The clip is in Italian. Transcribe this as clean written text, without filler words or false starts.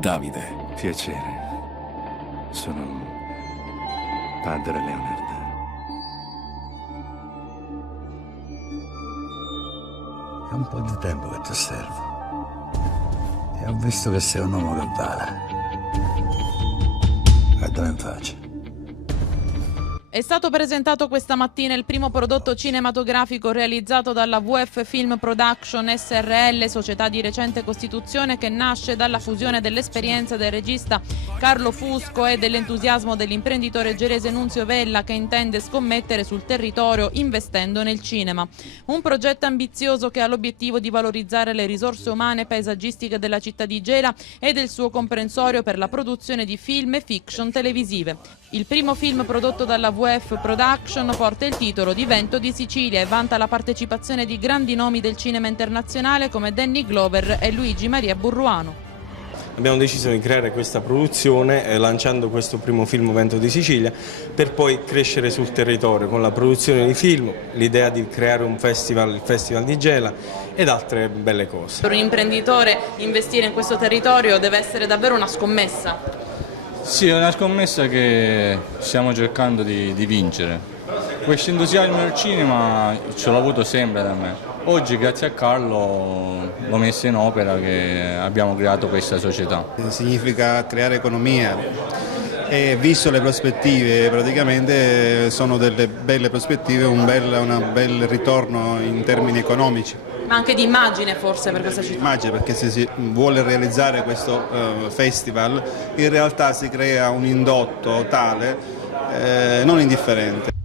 Davide. Piacere. Sono padre Leonard. È un po' di tempo che ti osservo e ho visto che sei un uomo che vale. Guardami in faccia. È stato presentato questa mattina il primo prodotto cinematografico realizzato dalla VF Film Production SRL, società di recente costituzione che nasce dalla fusione dell'esperienza del regista Carlo Fusco e dell'entusiasmo dell'imprenditore gerese Nunzio Vella, che intende scommettere sul territorio investendo nel cinema. Un progetto ambizioso che ha l'obiettivo di valorizzare le risorse umane e paesaggistiche della città di Gela e del suo comprensorio per la produzione di film e fiction televisive. Il primo film prodotto dalla VF Production porta il titolo di Vento di Sicilia e vanta la partecipazione di grandi nomi del cinema internazionale come Danny Glover e Luigi Maria Burruano. Abbiamo deciso di creare questa produzione lanciando questo primo film Vento di Sicilia per poi crescere sul territorio con la produzione di film, l'idea di creare un festival, il Festival di Gela ed altre belle cose. Per un imprenditore investire in questo territorio deve essere davvero una scommessa. Sì, è una scommessa che stiamo cercando di vincere. Questo entusiasmo del cinema ce l'ho avuto sempre da me. Oggi grazie a Carlo l'ho messo in opera che abbiamo creato questa società. Significa creare economia e visto le prospettive praticamente sono delle belle prospettive, un bel ritorno in termini economici. Ma anche di immagine forse per questa città. Immagine, perché se si vuole realizzare questo festival in realtà si crea un indotto tale non indifferente.